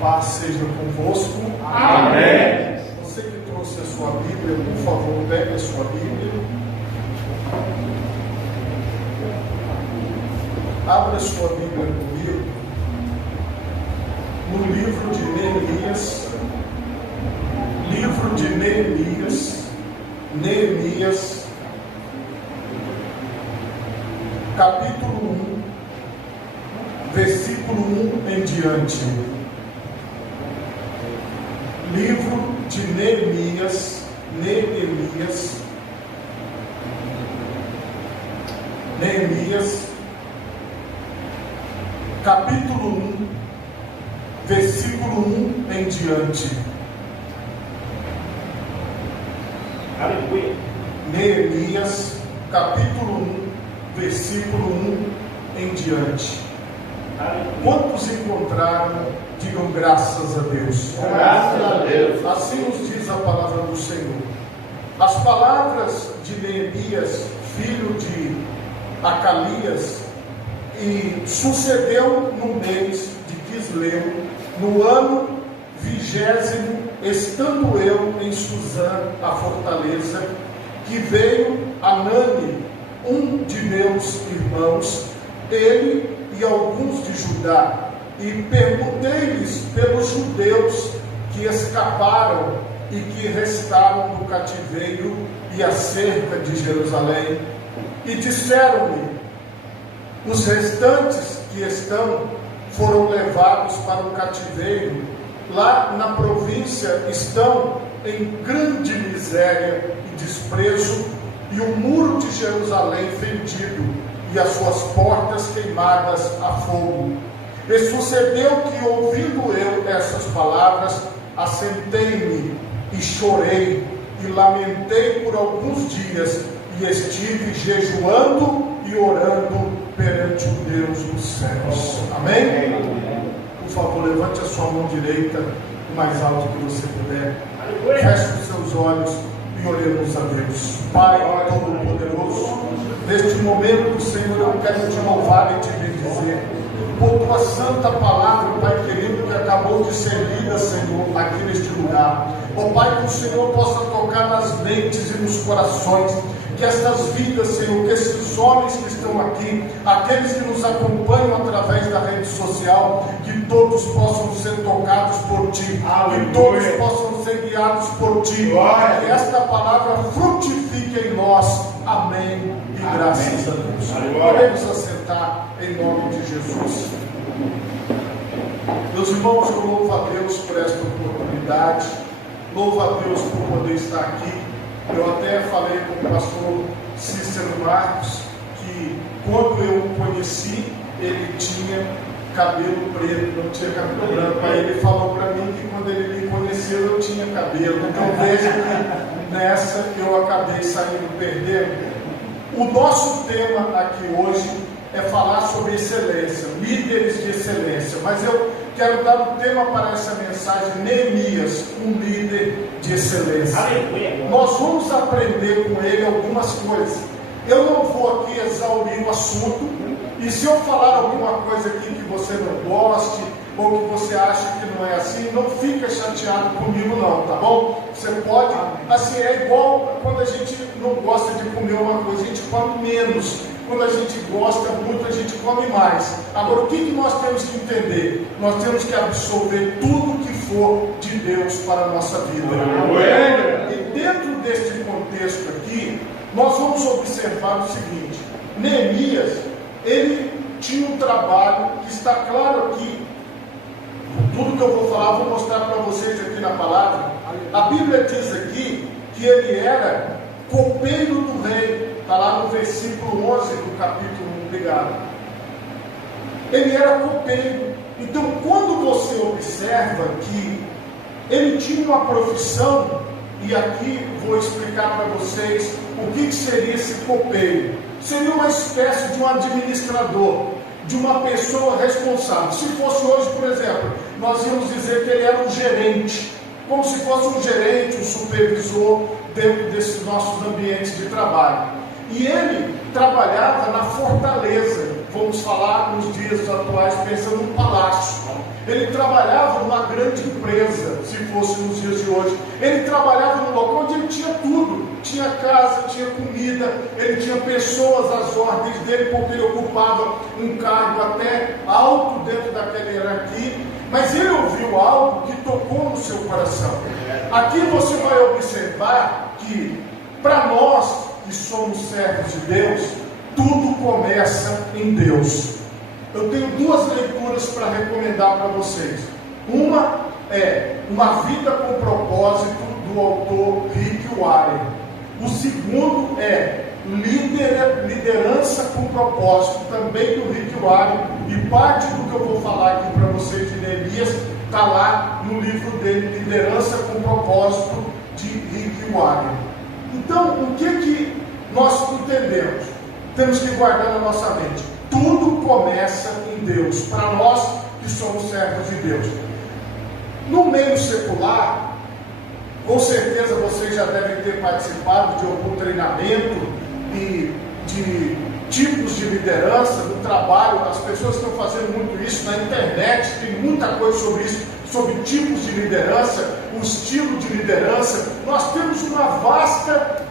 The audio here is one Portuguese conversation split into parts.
Paz seja convosco. Amém. Você que trouxe a sua Bíblia, por favor, pegue a sua Bíblia. Abra a sua Bíblia comigo no livro de Neemias. Livro de Neemias. Neemias, capítulo 1, versículo 1 em diante. Livro de Neemias, Neemias, capítulo 1, versículo 1 em diante. Aleluia. Neemias, capítulo 1, versículo 1 em diante. Aleluia. Quantos encontraram, digam graças a Deus. Graças a Deus. Assim nos diz a palavra do Senhor. As palavras de Neemias, filho de Acalias, e sucedeu no mês de Quisleu, no ano 20º, estando eu em Suzã, a fortaleza, que veio Anani, um de meus irmãos, ele e alguns de Judá, e perguntei-lhes pelos judeus que escaparam e que restaram do cativeiro e acerca de Jerusalém, e disseram-me: os restantes que estão foram levados para o cativeiro, lá na província estão em grande miséria e desprezo, e o muro de Jerusalém fendido, e as suas portas queimadas a fogo. E sucedeu que, ouvindo eu essas palavras, assentei-me e chorei, e lamentei por alguns dias, e estive jejuando e orando perante o Deus dos céus. Amém? Por favor, levante a sua mão direita o mais alto que você puder. Feche os seus olhos e oremos a Deus. Pai Todo-Poderoso, neste momento, Senhor, eu quero te louvar e te bendizer por tua santa palavra, Pai querido, que acabou de ser lida, Senhor, aqui neste lugar. Ó Pai, que o Senhor possa tocar nas mentes e nos corações, que estas vidas, Senhor, que esses homens que estão aqui, aqueles que nos acompanham através da rede social, que todos possam ser tocados por Ti, que todos possam ser guiados por Ti, que esta palavra frutifique em nós. Amém e graças a Deus. Podemos assentar em nome de Jesus. Meus irmãos, eu louvo a Deus por esta oportunidade, louvo a Deus por poder estar aqui. Eu até falei com o pastor Cícero Marcos que quando eu o conheci, ele tinha cabelo preto, não tinha cabelo branco. Aí ele falou para mim que quando ele me conheceu, eu tinha cabelo. Então veja que nessa eu acabei saindo perdendo. O nosso tema aqui hoje é falar sobre excelência, líderes de excelência. Mas eu quero dar um tema para essa mensagem: Neemias, um líder de excelência. Nós vamos aprender com ele algumas coisas. Eu não vou aqui exaurir o assunto, e se eu falar alguma coisa aqui que você não goste, ou que você acha que não é assim, não fica chateado comigo não, tá bom? Você pode, assim, é igual quando a gente não gosta de comer uma coisa, a gente come menos. Quando a gente gosta muito, a gente come mais. Agora, o que nós temos que entender? Nós temos que absorver tudo que for de Deus para a nossa vida. E dentro deste contexto aqui, nós vamos observar o seguinte: Neemias, ele tinha um trabalho que está claro aqui. Tudo que eu vou falar, vou mostrar para vocês aqui na palavra. A Bíblia diz aqui que ele era copeiro do rei. Está lá no versículo 11 do capítulo 1, obrigado. Ele era copeiro. Então, quando você observa que ele tinha uma profissão, e aqui vou explicar para vocês o que seria esse copeiro. Seria uma espécie de um administrador, de uma pessoa responsável. Se fosse hoje, por exemplo, nós íamos dizer que ele era um gerente, como se fosse um gerente, um supervisor dentro desses nossos ambientes de trabalho. E ele trabalhava na fortaleza. vamos falar nos dias atuais, pensa num palácio. Ele trabalhava numa grande empresa, se fosse nos dias de hoje. Ele trabalhava num local onde ele tinha tudo. Tinha casa, tinha comida, ele tinha pessoas às ordens dele, porque ele ocupava um cargo até alto dentro daquela hierarquia. Mas ele ouviu algo que tocou no seu coração. Aqui você vai observar que, para nós que somos servos de Deus, tudo começa em Deus. Eu tenho duas leituras para recomendar para vocês. Uma é Uma Vida com Propósito, do autor Rick Warren. O segundo é Liderança com Propósito, também do Rick Warren. E parte do que eu vou falar aqui para vocês de Neemias está lá no livro dele, Liderança com Propósito, de Rick Warren. Então, o que nós entendemos? Temos que guardar na nossa mente. Tudo começa em Deus, para nós que somos servos de Deus. No meio secular, com certeza vocês já devem ter participado de algum treinamento e de tipos de liderança no trabalho. As pessoas estão fazendo muito isso na internet, tem muita coisa sobre isso, sobre tipos de liderança, o estilo de liderança. Nós temos uma vasta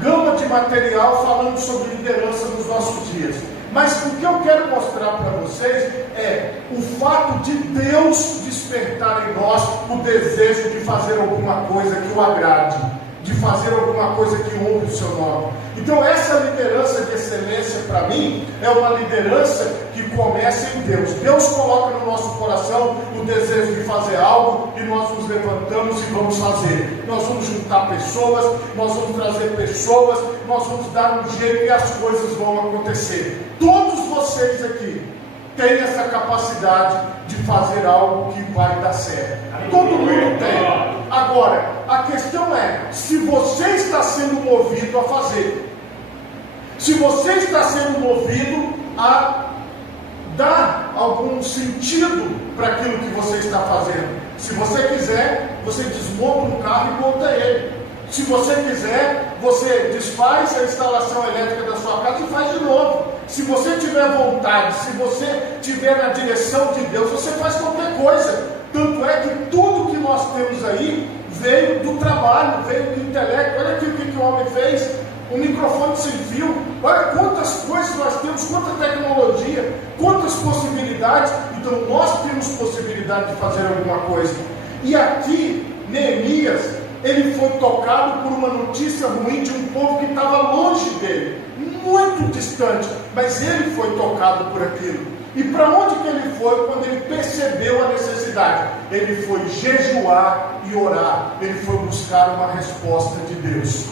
gama de material falando sobre liderança nos nossos dias. Mas o que eu quero mostrar para vocês é o fato de Deus despertar em nós o desejo de fazer alguma coisa que o agrade, de fazer alguma coisa que honre o seu nome. Então essa liderança de excelência, para mim, é uma liderança que começa em Deus. Deus coloca no nosso coração o desejo de fazer algo e nós nos levantamos e vamos fazer. Nós vamos juntar pessoas, nós vamos trazer pessoas, nós vamos dar um jeito e as coisas vão acontecer. Todos vocês aqui têm essa capacidade de fazer algo que vai dar certo. Todo mundo tem. Agora, a questão é, se você está sendo movido a fazer, se você está sendo movido a dar algum sentido para aquilo que você está fazendo. Se você quiser, você desmonta um carro e monta ele. Se você quiser, você desfaz a instalação elétrica da sua casa e faz de novo. Se você tiver vontade, se você tiver na direção de Deus, você faz qualquer coisa. Tanto é que tudo que nós temos aí veio do trabalho, veio do intelecto. Olha aqui o que o homem fez. Um microfone sem fio. Olha quantas coisas nós temos, quanta tecnologia, quantas possibilidades. Então nós temos possibilidade de fazer alguma coisa. E aqui, Neemias, ele foi tocado por uma notícia ruim de um povo que estava longe dele, muito distante, mas ele foi tocado por aquilo. E para onde que ele foi quando ele percebeu a necessidade? Ele foi jejuar e orar, ele foi buscar uma resposta de Deus.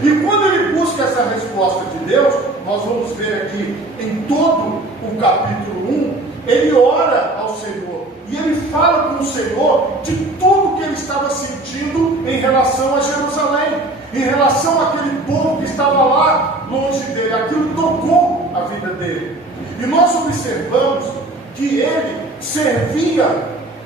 E quando ele busca essa resposta de Deus, nós vamos ver aqui em todo o capítulo 1, ele ora ao Senhor. E ele fala com o Senhor de tudo que ele estava sentindo em relação a Jerusalém, em relação àquele povo que estava lá longe dele. Aquilo tocou a vida dele. E nós observamos que ele servia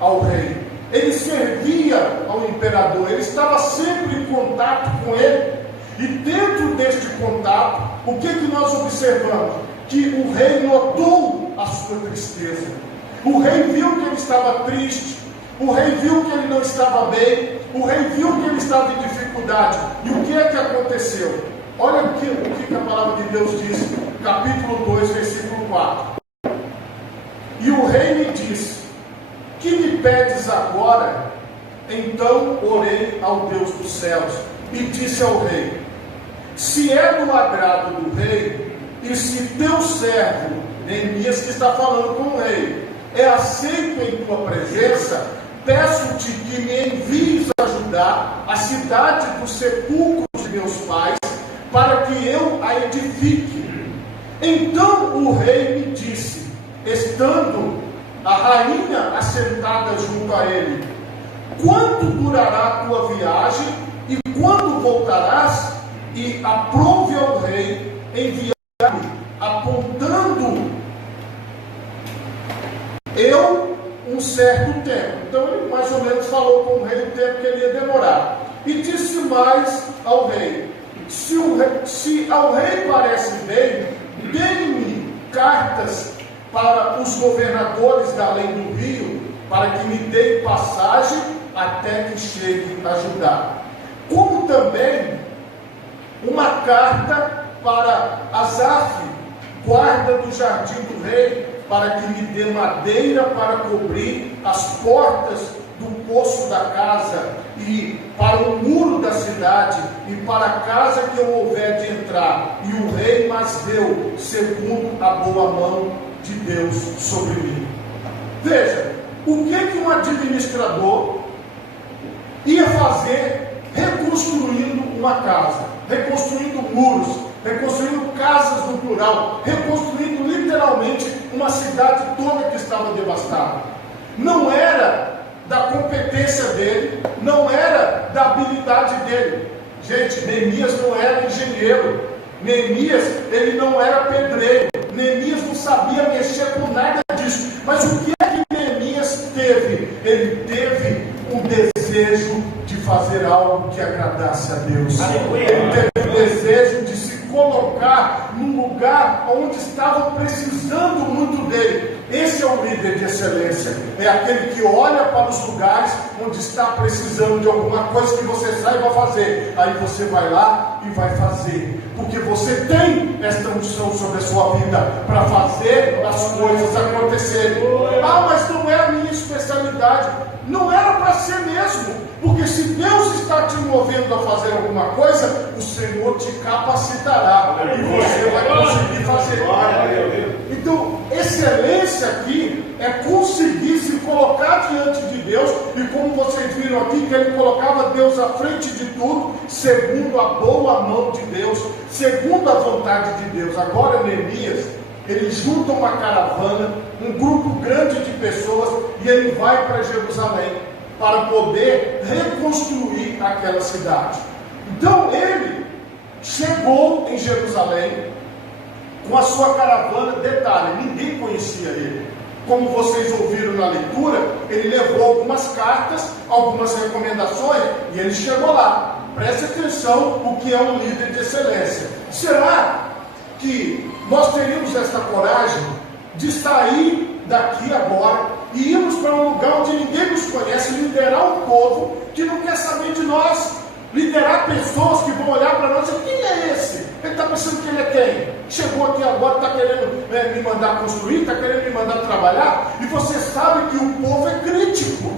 ao rei, ele servia ao imperador, ele estava sempre em contato com ele. E dentro deste contato, o que nós observamos? Que o rei notou a sua tristeza. O rei viu que ele estava triste, o rei viu que ele não estava bem, o rei viu que ele estava em dificuldade. E o que é que aconteceu? Olha o que a palavra de Deus diz, capítulo 2, versículo 4. E o rei me disse: que me pedes agora? Então orei ao Deus dos céus e disse ao rei: se é do agrado do rei, e se teu servo, Neemias que está falando com o rei, é aceito em tua presença, peço-te que me envies ajudar a cidade dos sepulcros de meus pais, para que eu a edifique. Então o rei me disse, estando a rainha assentada junto a ele: quanto durará a tua viagem e quando voltarás? E aprove ao rei enviar-me, apontando eu um certo tempo. Então ele mais ou menos falou com o rei o tempo que ele ia demorar. E disse mais ao rei: se ao rei parece bem, dê-me cartas para os governadores da além do rio, para que me deem passagem até que chegue a Judá. Como também uma carta para Asaf, guarda do jardim do rei, para que me dê madeira para cobrir as portas do poço da casa, e para o muro da cidade, e para a casa que eu houver de entrar. E o rei mas deu, segundo a boa mão de Deus sobre mim. Veja, o que um administrador ia fazer reconstruindo uma casa, reconstruindo muros, reconstruindo casas no plural, reconstruindo literalmente uma cidade toda que estava devastada? Não era da competência dele, não era da habilidade dele. Gente, Neemias não era engenheiro, Neemias ele não era pedreiro, Neemias não sabia mexer com nada disso. Mas o que é que Neemias teve? Ele teve um desejo de fazer algo que agradasse a Deus. Ele teve o desejo de se colocar num lugar onde estavam precisando muito dele. Esse é o líder de excelência, é aquele que olha para os lugares onde está precisando de alguma coisa que você saiba fazer, aí você vai lá e vai fazer, porque você tem esta unção sobre a sua vida para fazer as coisas acontecerem. Ah, mas não é a minha especialidade. Não era para ser mesmo, porque se Deus está te movendo a fazer alguma coisa, o Senhor te capacitará e você vai conseguir fazer. Então, excelência aqui é conseguir se colocar diante de Deus, e como vocês viram aqui, que ele colocava Deus à frente de tudo, segundo a boa mão de Deus, segundo a vontade de Deus. Agora, Neemias, ele junta uma caravana, um grupo grande de pessoas, e ele vai para Jerusalém para poder reconstruir aquela cidade. Então ele chegou em Jerusalém com a sua caravana. Detalhe, ninguém conhecia ele. Como vocês ouviram na leitura, ele levou algumas cartas, algumas recomendações, e ele chegou lá. Preste atenção o que é um líder de excelência. Será que nós teríamos essa coragem de sair daqui agora e irmos para um lugar onde ninguém nos conhece, liderar um povo que não quer saber de nós, liderar pessoas que vão olhar para nós e dizer: quem é esse? Ele está pensando que ele é quem? Chegou aqui agora, está querendo me mandar construir, está querendo me mandar trabalhar. E você sabe que o povo é crítico,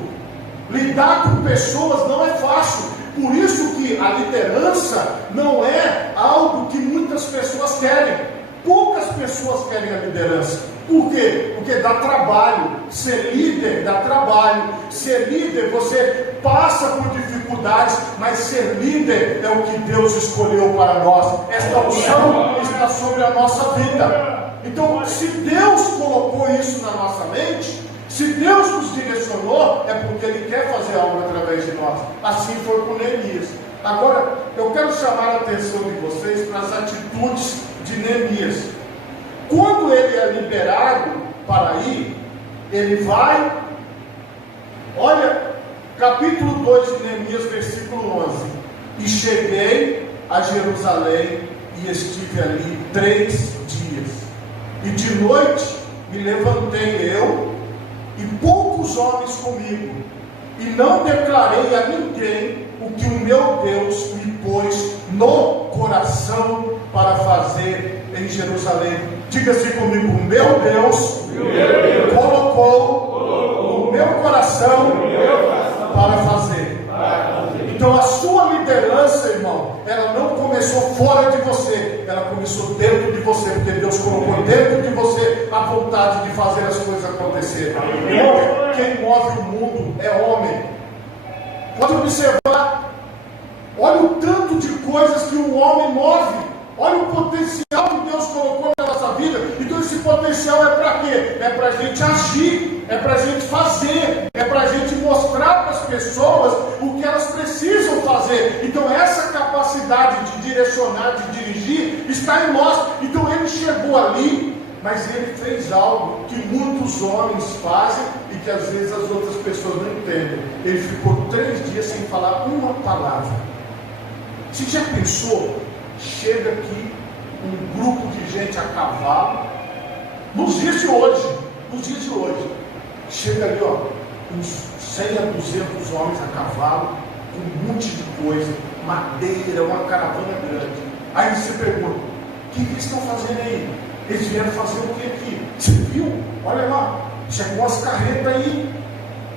lidar com pessoas não é fácil. Por isso que a liderança não é algo que muitas pessoas querem. Poucas pessoas querem a liderança. Por quê? Porque dá trabalho. Ser líder dá trabalho. Ser líder, você passa por dificuldades, mas ser líder é o que Deus escolheu para nós. Esta unção está sobre a nossa vida. Então, se Deus colocou isso na nossa mente, se Deus nos direcionou, é porque Ele quer fazer algo através de nós. Assim foi com Neemias. Agora, eu quero chamar a atenção de vocês para as atitudes de Neemias. Quando ele é liberado para ir, ele vai, olha, capítulo 2 de Neemias, versículo 11: e cheguei a Jerusalém e estive ali 3 dias, e de noite me levantei eu e poucos homens comigo, e não declarei a ninguém o que o meu Deus me pôs no coração para fazer em Jerusalém. Diga-se comigo: o meu Deus colocou no meu coração para fazer. Então a sua liderança, irmão, ela não começou fora de você, ela começou dentro de você, porque Deus colocou dentro de você a vontade de fazer as coisas acontecerem. Quem move o mundo é homem. Pode observar, olha o tanto de coisas que o homem move. Olha o potencial que Deus colocou na nossa vida. Então esse potencial é para quê? É para a gente agir, é para a gente fazer, é para a gente mostrar para as pessoas o que elas precisam fazer. Então essa capacidade de direcionar, de dirigir, está em nós. Então ele chegou ali, mas ele fez algo que muitos homens fazem e que às vezes as outras pessoas não entendem. Ele ficou 3 dias sem falar uma palavra. Você já pensou? Chega aqui um grupo de gente a cavalo, Nos dias de hoje, chega ali, ó, uns 100 a 200 homens a cavalo, com um monte de coisa, madeira, uma caravana grande. Aí você pergunta: o que eles estão fazendo aí? Eles vieram fazer o que aqui? Você viu? Olha lá, chegou as carretas aí.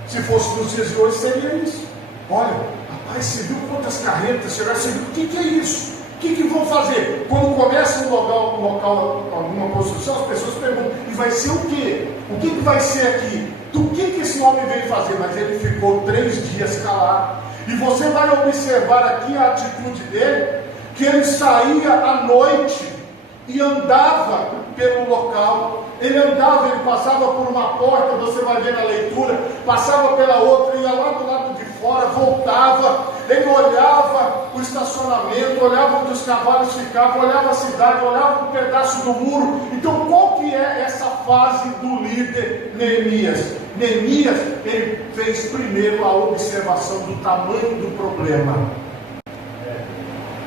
Se fosse nos dias de hoje, seria isso. Olha, rapaz, você viu quantas carretas chegaram? Você viu o que é isso? O que vão fazer? Quando começa um local, alguma construção, as pessoas perguntam: e vai ser o quê? O que vai ser aqui? Do que esse homem veio fazer? Mas ele ficou 3 dias calado. E você vai observar aqui a atitude dele, que ele saía à noite e andava pelo local. Ele andava, ele passava por uma porta, você vai ver na leitura, passava pela outra, ia lá do lado de fora, voltava, ele olhava o estacionamento, olhava onde os cavalos ficavam, olhava a cidade, olhava um pedaço do muro. Então qual que é essa fase do líder Neemias? Neemias, ele fez primeiro a observação do tamanho do problema.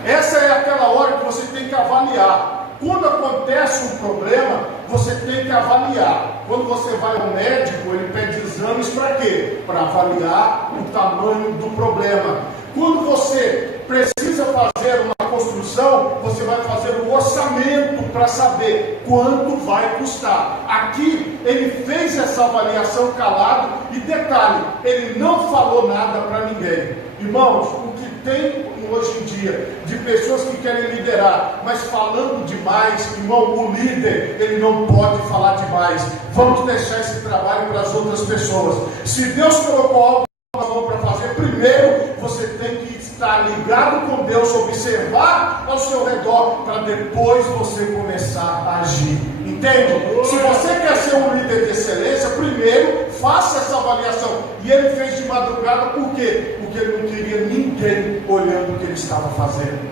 Essa é aquela hora que você tem que avaliar. Quando acontece um problema, você tem que avaliar. Quando você vai ao médico, ele pede exames para quê? Para avaliar o tamanho do problema. Quando você precisa fazer uma construção, você vai fazer um orçamento para saber quanto vai custar. Aqui, ele fez essa avaliação calado e detalhe, ele não falou nada para ninguém. Irmãos, o que tem hoje em dia de pessoas que querem liderar, mas falando demais, irmão, o líder, ele não pode falar demais. Vamos deixar esse trabalho para as outras pessoas. Se Deus colocou algo na mão para fazer, primeiro você tem que estar ligado com Deus, observar ao seu redor, para depois você começar a agir. Entende? Se você quer ser um líder de excelência, primeiro faça essa avaliação. E ele fez de madrugada, por quê? Porque ele não queria ninguém olhando o que ele estava fazendo.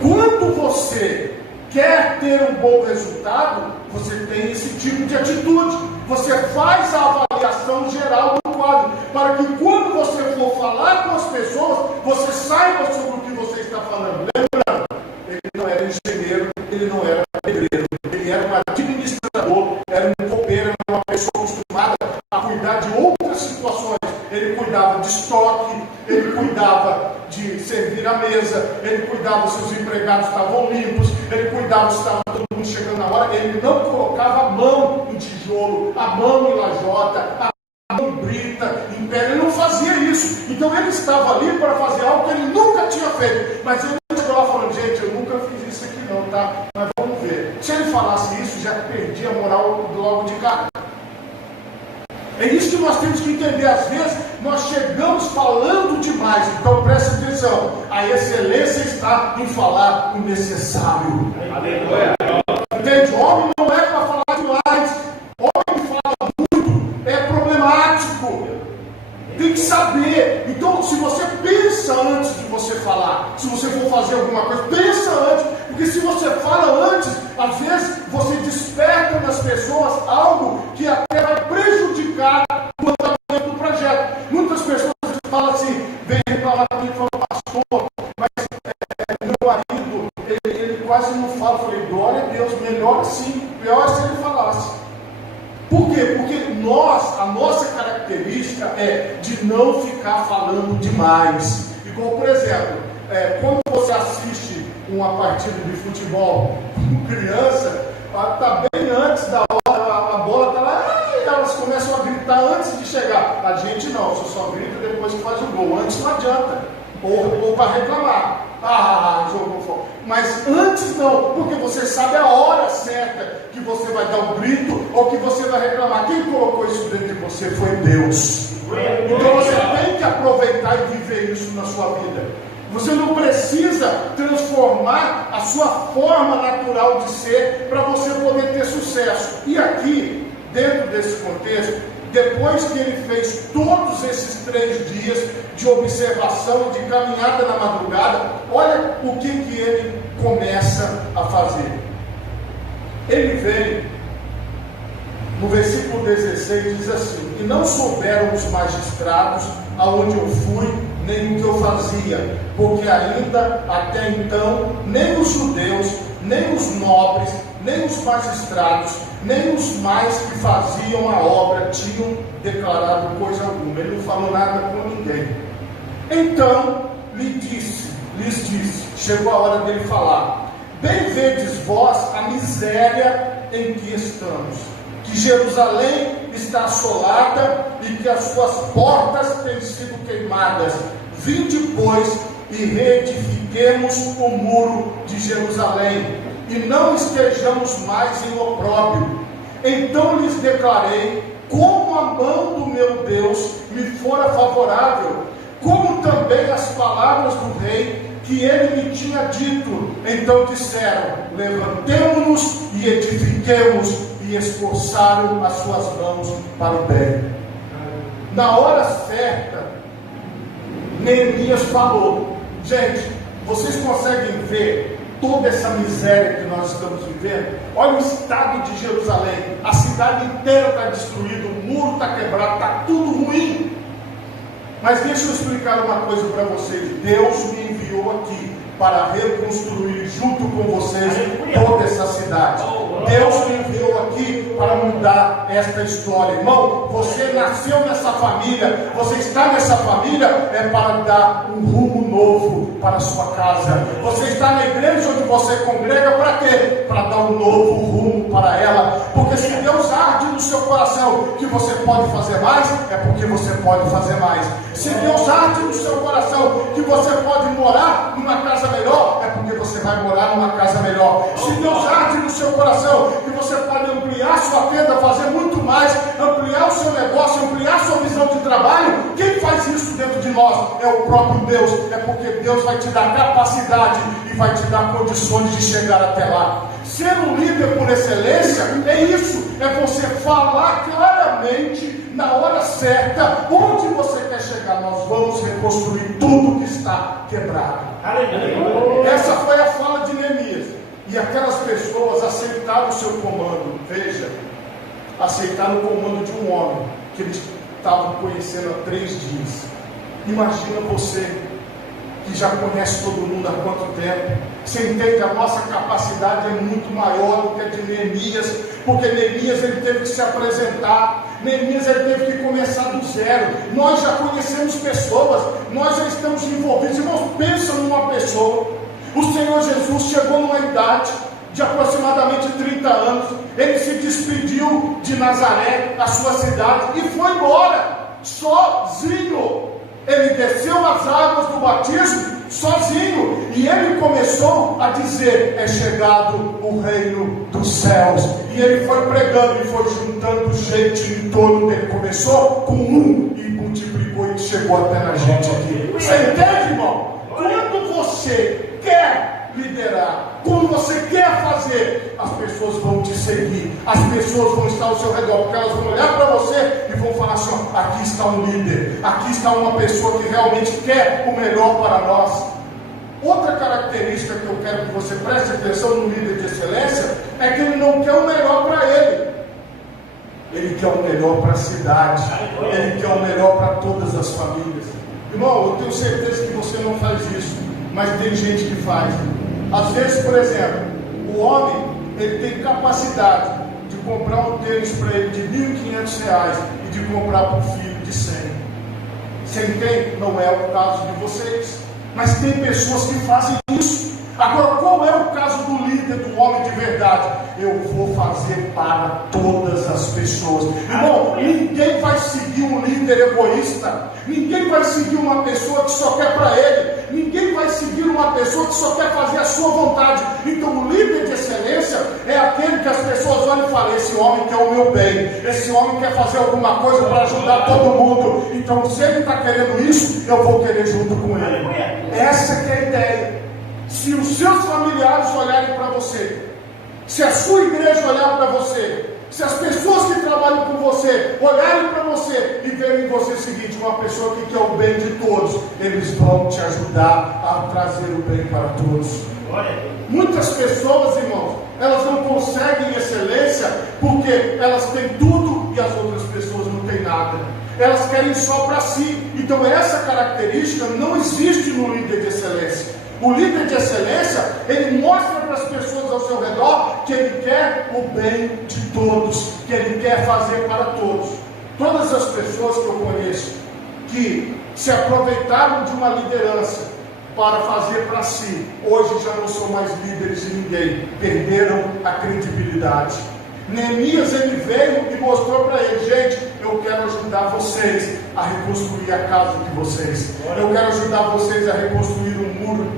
Quando você quer ter um bom resultado, você tem esse tipo de atitude. Você faz a avaliação geral do quadro, para que quando você for falar com as pessoas, você saiba sobre o que você está falando. Lembrando, ele não era engenheiro, ele não era pedreiro, ele era um administrador, era um copeiro, era uma pessoa acostumada a cuidar de outras situações. Ele cuidava de estoque, ele cuidava de servir a mesa, ele cuidava se os empregados estavam limpos, ele cuidava se estava todo mundo chegando na hora. Ele não colocava a mão em tijolo, a mão em lajota, a mão em brita, em pé. Ele não fazia isso. Então ele estava ali para fazer algo que ele nunca tinha feito. Mas ele chegou lá falando: gente, eu nunca fiz isso aqui não, tá? Mas vamos ver. Se ele falasse isso, já perdia a moral logo de cara. É isso que nós temos que entender. Às vezes nós chegamos falando demais. Então preste atenção, a excelência está em falar o necessário. Aleluia. Entende? O homem não é para falar demais. O homem que fala muito é problemático. Tem que saber. Então, se você pensa antes de você falar, se você for fazer alguma coisa, pensa antes. Porque se você fala antes, às vezes você desperta nas pessoas algo que até vai prejudicar o andamento do projeto. Muitas pessoas falam assim, vem reclamar comigo e falam: pastor, mas meu marido, ele quase não fala. Eu falei: glória a Deus, melhor assim, pior é se ele falasse. Por quê? Porque a nossa característica é de não ficar falando demais. Igual, por exemplo, quando você assiste uma partida de futebol com criança, está bem antes da hora, a bola está lá, e elas começam a gritar antes de chegar. A gente não, você só grita depois que faz o gol. Antes não adianta, ou para reclamar. Jogou fora. Mas antes não, porque você sabe a hora certa que você vai dar um grito ou que você vai reclamar. Quem colocou isso dentro de você foi Deus. Então você tem que aproveitar e viver isso na sua vida. Você não precisa transformar a sua forma natural de ser para você poder ter sucesso. E aqui, dentro desse contexto, depois que ele fez todos esses 3 dias de observação e de caminhada na madrugada, olha o que ele começa a fazer. Ele vem, no versículo 16 diz assim: e não souberam os magistrados aonde eu fui, nem o que eu fazia, porque ainda até então nem os judeus, nem os nobres, nem os magistrados, nem os mais que faziam a obra tinham declarado coisa alguma. Ele não falou nada com ninguém. Então lhes disse, chegou a hora dele falar: bem vedes vós a miséria em que estamos, que Jerusalém está assolada e que as suas portas têm sido queimadas. Vinde, pois, e reedifiquemos o muro de Jerusalém, e não estejamos mais em opróbrio. Então lhes declarei como a mão do meu Deus me fora favorável, como também as palavras do rei que ele me tinha dito. Então disseram: levantemo-nos e edifiquemos, e esforçaram as suas mãos para o bem. Na hora certa, Neemias falou. Gente, vocês conseguem ver toda essa miséria que nós estamos vivendo? Olha o estado de Jerusalém, a cidade inteira está destruída, o muro está quebrado, está tudo ruim. Mas deixa eu explicar uma coisa para vocês. Deus me enviou aqui para reconstruir junto com vocês toda essa cidade. Deus me enviou aqui para mudar esta história. Irmão, você nasceu nessa família, você está nessa família, é para dar um rumo novo para a sua casa. Você está na igreja onde você congrega para quê? Para dar um novo rumo para ela. Porque se Deus arde no seu coração que você pode fazer mais, é porque você pode fazer mais. Se Deus arde no seu coração que você pode morar numa casa melhor, é porque você vai morar numa casa melhor. Se Deus arde no seu coração que você pode ampliar sua tenda, fazer muito mais, ampliar o seu negócio, ampliar sua visão de trabalho, quem faz isso dentro de nós? É o próprio Deus. É porque Deus vai te dar capacidade e vai te dar condições de chegar até lá. Ser um líder por excelência é isso, é você falar claramente na hora certa onde você quer chegar. Nós vamos reconstruir tudo que está quebrado. Essa foi a fala de Neemias. E aquelas pessoas aceitaram o seu comando. Veja, aceitaram o comando de um homem que eles estavam conhecendo há 3 dias. Imagina você que já conhece todo mundo há quanto tempo. Você entende? A nossa capacidade é muito maior do que a de Neemias, porque Neemias ele teve que se apresentar, Neemias ele teve que começar do zero. Nós já conhecemos pessoas, nós já estamos envolvidos. Irmãos, pensa numa pessoa. O Senhor Jesus chegou numa idade de aproximadamente 30 anos, ele se despediu de Nazaré, a sua cidade, e foi embora, sozinho. Ele desceu as águas do batismo sozinho, e ele começou a dizer: é chegado o reino dos céus. E ele foi pregando e foi juntando gente em torno dele. Começou com um e multiplicou e chegou até na gente aqui. Você entende, irmão? Quando você quer liderar, quando você quer fazer, as pessoas vão te seguir, as pessoas vão estar ao seu redor, porque elas vão olhar para você e vão falar assim: ó, aqui está um líder, aqui está uma pessoa que realmente quer o melhor para nós. Outra característica que eu quero que você preste atenção no líder de excelência é que ele não quer o melhor para ele, ele quer o melhor para a cidade, ele quer o melhor para todas as famílias. Irmão, eu tenho certeza que você não faz isso, mas tem gente que faz. Às vezes, por exemplo, o homem ele tem capacidade de comprar um tênis para ele de R$1.500 e de comprar para um filho de 100. Você entende? Não é o caso de vocês, mas tem pessoas que fazem isso. Agora, qual é o caso do líder, do homem de verdade? Eu vou fazer para todas as pessoas. Irmão, ninguém vai seguir um líder egoísta. Ninguém vai seguir uma pessoa que só quer para ele. Ninguém vai seguir uma pessoa que só quer fazer a sua vontade. Então o líder de excelência é aquele que as pessoas olham e falam: esse homem quer o meu bem, esse homem quer fazer alguma coisa para ajudar todo mundo. Então se ele está querendo isso, eu vou querer junto com ele. Essa que é a ideia. Se os seus familiares olharem para você, se a sua igreja olhar para você, se as pessoas que trabalham com você olharem para você e verem em você o seguinte: uma pessoa que quer o bem de todos, eles vão te ajudar a trazer o bem para todos. Muitas pessoas, irmãos, elas não conseguem excelência porque elas têm tudo e as outras pessoas não têm nada. Elas querem só para si. Então essa característica não existe no líder de excelência. O líder de excelência, ele mostra para as pessoas ao seu redor que Ele quer o bem de todos, que Ele quer fazer para todos. Todas as pessoas que eu conheço que se aproveitaram de uma liderança para fazer para si, hoje já não são mais líderes de ninguém, perderam a credibilidade. Neemias, ele veio e mostrou para ele: gente, eu quero ajudar vocês a reconstruir a casa de vocês, eu quero ajudar vocês a reconstruir o muro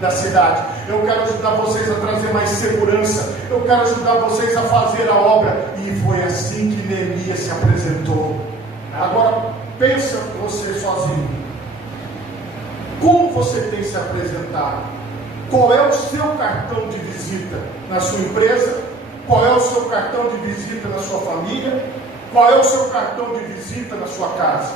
da cidade, eu quero ajudar vocês a trazer mais segurança, eu quero ajudar vocês a fazer a obra. E foi assim que Neemias se apresentou. Agora pensa você sozinho, como você tem se apresentado? Qual é o seu cartão de visita na sua empresa? Qual é o seu cartão de visita na sua família? Qual é o seu cartão de visita na sua casa?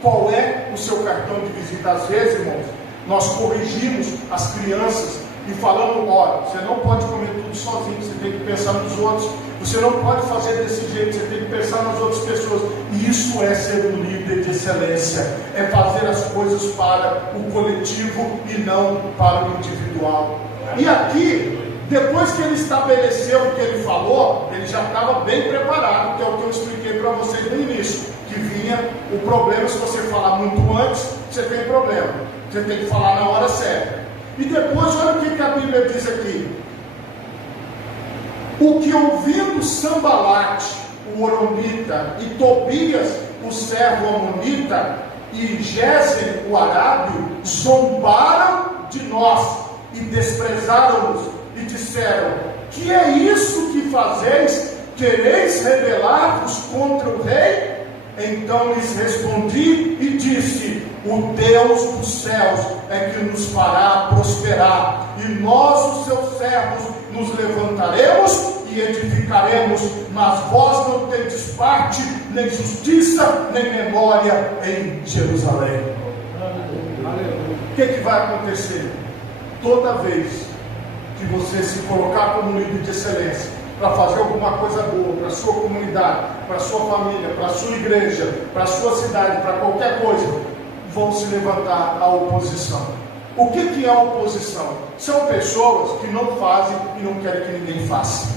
Qual é o seu cartão de visita? Às vezes, irmãos, nós corrigimos as crianças e falamos: olha, você não pode comer tudo sozinho, você tem que pensar nos outros, você não pode fazer desse jeito, você tem que pensar nas outras pessoas. E isso é ser um líder de excelência, é fazer as coisas para o coletivo e não para o individual. E aqui, depois que ele estabeleceu o que ele falou, ele já estava bem preparado, que é o que eu expliquei para vocês no início, que vinha o problema. Se você falar muito antes, você tem problema, você tem que falar na hora certa. E depois, olha o que a Bíblia diz aqui: o que ouvindo Sambalate, o Horonita, e Tobias, o servo amonita, e Gesem, o arábio, zombaram de nós e desprezaram-nos, e disseram: que é isso que fazeis? Quereis rebelar-vos contra o rei? Então lhes respondi e disse: o Deus dos céus é que nos fará prosperar, e nós, os seus servos, nos levantaremos e edificaremos, mas vós não tendes parte, nem justiça, nem memória em Jerusalém. O que vai acontecer? Toda vez que você se colocar como líder de excelência, para fazer alguma coisa boa para a sua comunidade, para a sua família, para a sua igreja, para a sua cidade, para qualquer coisa, vão se levantar a oposição. O que é a oposição? São pessoas que não fazem e não querem que ninguém faça.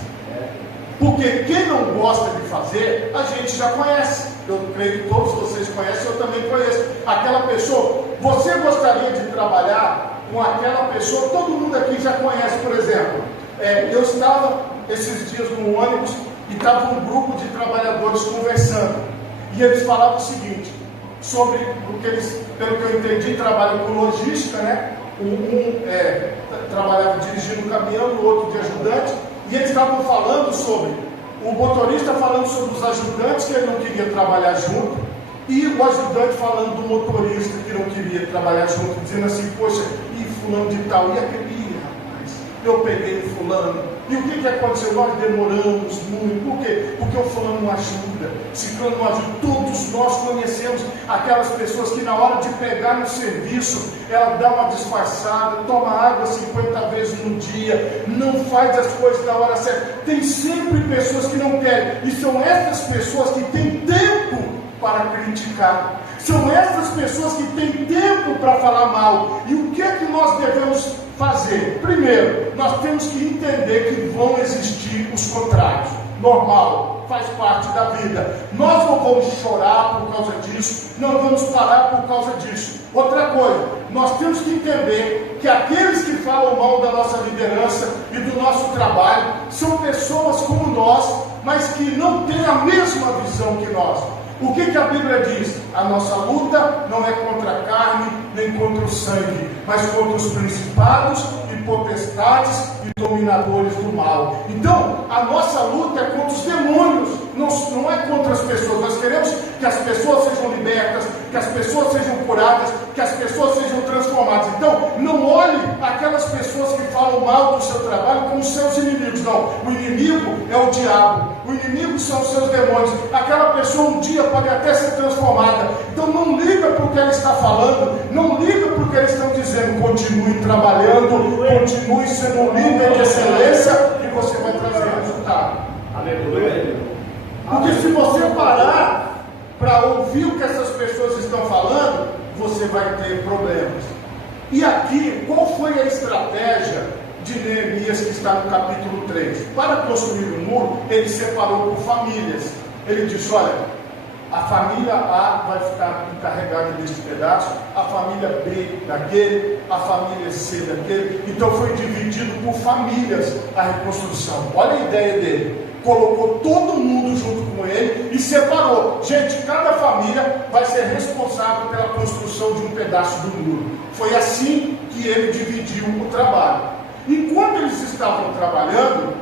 Porque quem não gosta de fazer, a gente já conhece. Eu creio que todos vocês conhecem, eu também conheço. Aquela pessoa, você gostaria de trabalhar com aquela pessoa? Todo mundo aqui já conhece, por exemplo. Eu estava esses dias no ônibus e estava um grupo de trabalhadores conversando. E eles falavam o seguinte, sobre o que eles, pelo que eu entendi, trabalham com logística, né? Trabalhava dirigindo o caminhão, o outro de ajudante. E eles estavam falando sobre, o motorista falando sobre os ajudantes, que ele não queria trabalhar junto, e o ajudante falando do motorista que não queria trabalhar junto, dizendo assim: poxa, e fulano de tal, e aquele, rapaz, eu peguei o fulano, e o que aconteceu? Nós demoramos muito. Por quê? Porque o fulano não ajuda, ciclano não ajuda. Todos nós conhecemos aquelas pessoas que na hora de pegar no serviço, ela dá uma disfarçada, toma água 50 vezes no dia, não faz as coisas na hora certa. Tem sempre pessoas que não querem, e são essas pessoas que têm tempo para criticar, são essas pessoas que têm tempo para falar mal. E o que é que nós devemos fazer? Primeiro, nós temos que entender que vão existir os contrários. Normal, faz parte da vida. Nós não vamos chorar por causa disso, não vamos parar por causa disso. Outra coisa, nós temos que entender que aqueles que falam mal da nossa liderança e do nosso trabalho são pessoas como nós, mas que não têm a mesma visão que nós. O que a Bíblia diz? A nossa luta não é contra a carne, nem contra o sangue, mas contra os principados e potestades e dominadores do mal. Então, a nossa luta é contra os demônios, não é contra as pessoas. Nós queremos que as pessoas sejam libertas, que as pessoas sejam curadas, que as pessoas sejam transformadas. Então, não olhe aquelas pessoas que falam mal do seu trabalho como seus inimigos. Não, o inimigo é o diabo, o inimigo são os seus demônios. Aquela pessoa um dia pode até ser transformada. Então não liga para o que ela está falando, não liga para o que eles estão dizendo. Continue trabalhando, continue sendo um líder de excelência, e você vai trazer resultado. Aleluia. Porque se você parar para ouvir o que essas pessoas estão falando, você vai ter problemas. E aqui, qual foi a estratégia de Neemias que está no capítulo 3. Para construir o muro, ele separou por famílias. Ele disse: olha, a família A vai ficar encarregada deste pedaço, a família B daquele, a família C daquele. Então foi dividido por famílias a reconstrução. Olha a ideia dele. Colocou todo mundo junto com ele e separou. Gente, cada família vai ser responsável pela construção de um pedaço do muro. Foi assim que ele dividiu o trabalho. Enquanto eles estavam trabalhando,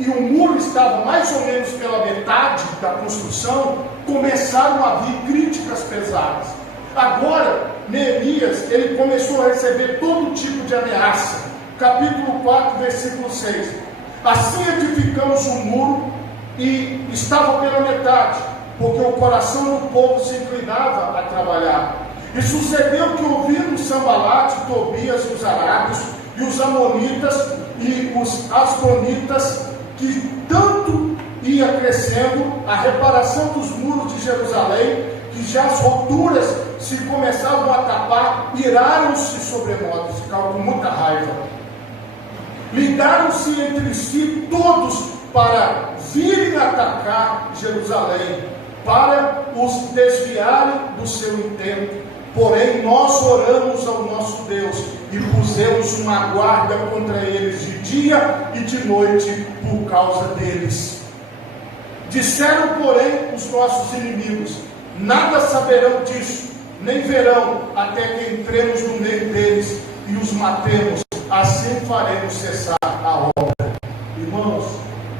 e o muro estava mais ou menos pela metade da construção, começaram a vir críticas pesadas. Agora, Neemias, ele começou a receber todo tipo de ameaça. Capítulo 4, versículo 6. Assim edificamos o muro e estava pela metade, porque o coração do povo se inclinava a trabalhar. E sucedeu que ouvindo Sambalate, Tobias e os arábios, e os amonitas e os asdonitas, que tanto ia crescendo a reparação dos muros de Jerusalém, que já as rupturas se começavam a tapar, iraram-se sobremodo, ficaram com muita raiva. Ligaram-se entre si todos para virem atacar Jerusalém, para os desviarem do seu intento. Porém, nós oramos ao nosso Deus e pusemos uma guarda contra eles de dia e de noite por causa deles. Disseram, porém, os nossos inimigos: nada saberão disso, nem verão, até que entremos no meio deles e os matemos. Assim faremos cessar a obra. Irmãos,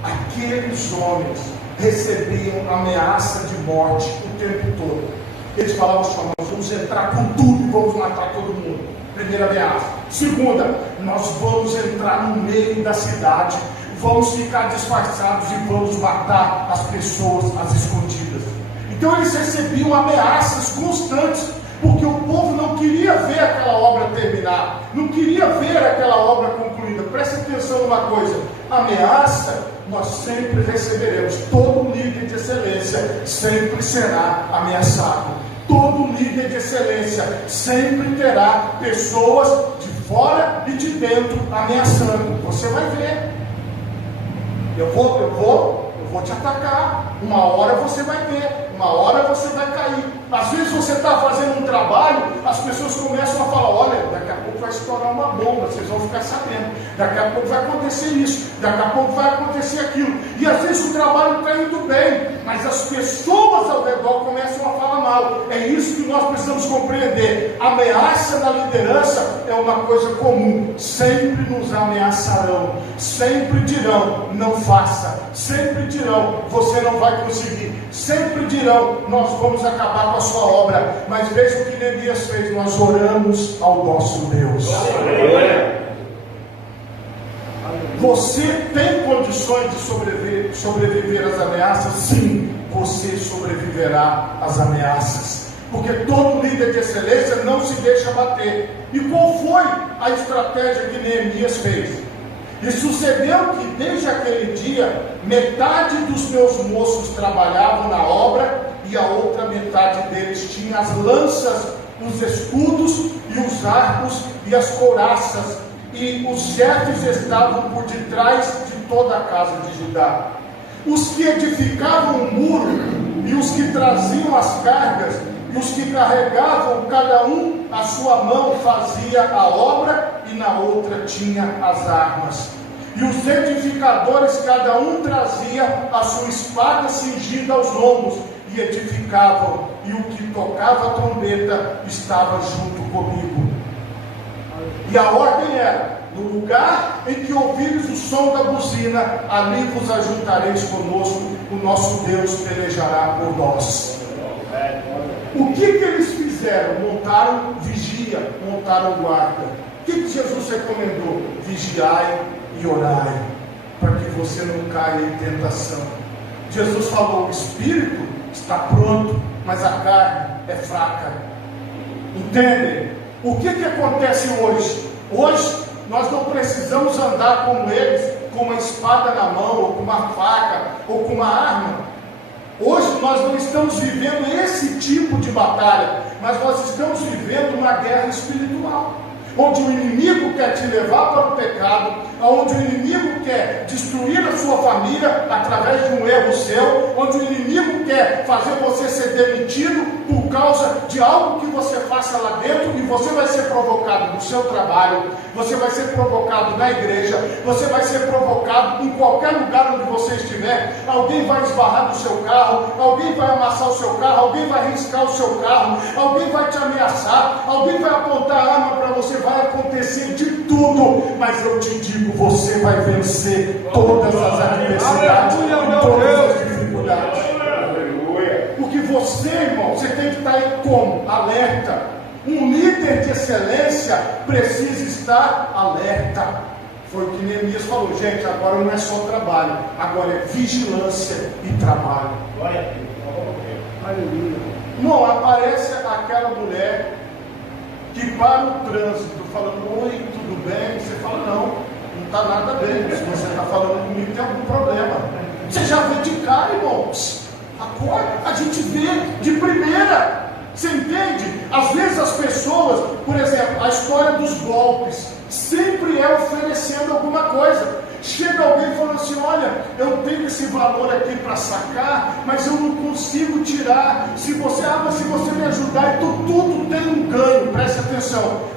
aqueles homens recebiam ameaça de morte o tempo todo. Eles falavam assim: nós vamos entrar com tudo e vamos matar todo mundo. Primeira ameaça. Segunda, nós vamos entrar no meio da cidade, vamos ficar disfarçados e vamos matar as pessoas às escondidas. Então eles recebiam ameaças constantes, porque o povo não queria ver aquela obra terminar, não queria ver aquela obra concluída. Preste atenção numa coisa: ameaça nós sempre receberemos. Todo líder de excelência sempre será ameaçado. Todo líder de excelência sempre terá pessoas de fora e de dentro ameaçando. Você vai ver. Eu vou te atacar. Uma hora você vai ver. Uma hora você vai cair. Às vezes você está fazendo um trabalho, as pessoas começam a falar: olha, daqui a pouco vai estourar uma bomba, vocês vão ficar sabendo. Daqui a pouco vai acontecer isso, daqui a pouco vai acontecer aquilo. E às vezes o trabalho está indo bem, mas as pessoas ao redor começam a falar mal. É isso que nós precisamos compreender. Ameaça na liderança é uma coisa comum. Sempre nos ameaçarão, sempre dirão: não faça. Sempre dirão: você não vai conseguir. Sempre dirão: nós vamos acabar com a sua obra. Mas veja o que Neemias fez: nós oramos ao nosso Deus. Você tem condições de sobreviver às ameaças? Sim, você sobreviverá às ameaças, porque todo líder de excelência não se deixa bater. E qual foi a estratégia que Neemias fez? E sucedeu que desde aquele dia, metade dos meus moços trabalhavam na obra, e a outra metade deles tinha as lanças, os escudos e os arcos e as couraças, e os chefes estavam por detrás de toda a casa de Judá. Os que edificavam o muro, e os que traziam as cargas, e os que carregavam, cada um a sua mão fazia a obra, e na outra tinha as armas. E os edificadores, cada um trazia a sua espada cingida aos lombos, e edificavam, e o que tocava a trombeta estava junto comigo. E a ordem era: no lugar em que ouvires o som da buzina, ali vos ajuntareis conosco, o nosso Deus pelejará por nós. O que eles fizeram? Montaram vigia, montaram guarda. O que Jesus recomendou? Vigiai e orai, para que você não caia em tentação. Jesus falou: o espírito está pronto, mas a carne é fraca. Entendem? O que acontece hoje? Hoje nós não precisamos andar como eles, com uma espada na mão, ou com uma faca, ou com uma arma. Hoje nós não estamos vivendo esse tipo de batalha, mas nós estamos vivendo uma guerra espiritual. onde o inimigo quer te levar para o pecado, onde o inimigo quer destruir a sua família através de um erro seu, onde o inimigo quer fazer você ser demitido por causa de algo que você faça lá dentro, e você vai ser provocado no seu trabalho, você vai ser provocado na igreja, você vai ser provocado em qualquer lugar onde você estiver. Alguém vai esbarrar no seu carro, alguém vai amassar o seu carro, alguém vai riscar o seu carro, alguém vai te ameaçar, alguém vai apontar a arma para você, vai acontecer de tudo, mas eu te digo, você vai vencer todas as adversidades, todas as dificuldades. Porque você, irmão, você tem que estar aí como? Alerta. Um líder de excelência precisa estar alerta. Foi o que Neemias falou, gente, agora não é só trabalho, agora é vigilância e trabalho. Glória a Deus. Aleluia. Não, aparece aquela mulher que para o trânsito falando, oi, tudo bem? Você fala, não está nada bem, se você está falando comigo tem algum problema. Você já vê de cara, irmãos. Acorda, a gente vê de primeira. Você entende? Às vezes as pessoas, por exemplo, a história dos golpes, sempre é oferecendo alguma coisa. Chega alguém falando assim, olha, eu tenho esse valor aqui para sacar, mas eu não consigo tirar. Se você me ajudar, então tudo tem um ganho. Preste atenção.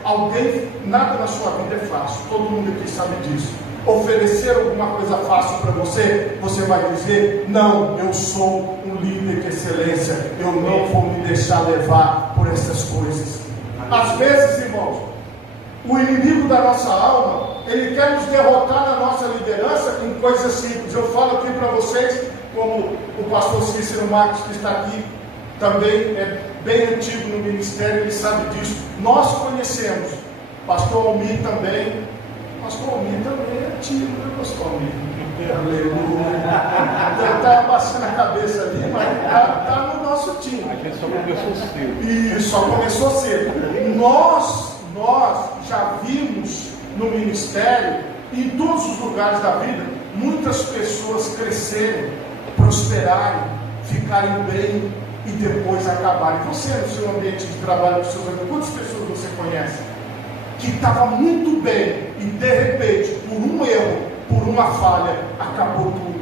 Nada na sua vida é fácil. Todo mundo aqui sabe disso. Oferecer alguma coisa fácil para você, você vai dizer, não, eu sou um líder de excelência, eu não vou me deixar levar por essas coisas. Às vezes, irmãos, o inimigo da nossa alma, ele quer nos derrotar na nossa liderança em coisas simples. Eu falo aqui para vocês, como o pastor Cícero Marcos, que está aqui, também é bem antigo no ministério, ele sabe disso. Nós conhecemos, pastor Almir também. Pastor Almir também é antigo, né, pastor Almir? Aleluia. Está abaixando a cabeça ali, mas está no nosso time. A gente só começou cedo. E só começou cedo. Nós já vimos no ministério, em todos os lugares da vida, muitas pessoas crescerem, prosperarem, ficarem bem e depois acabarem. Você, no seu ambiente de trabalho, nos seus amigos, quantas pessoas você conhece que estava muito bem e de repente, por um erro, por uma falha, acabou tudo?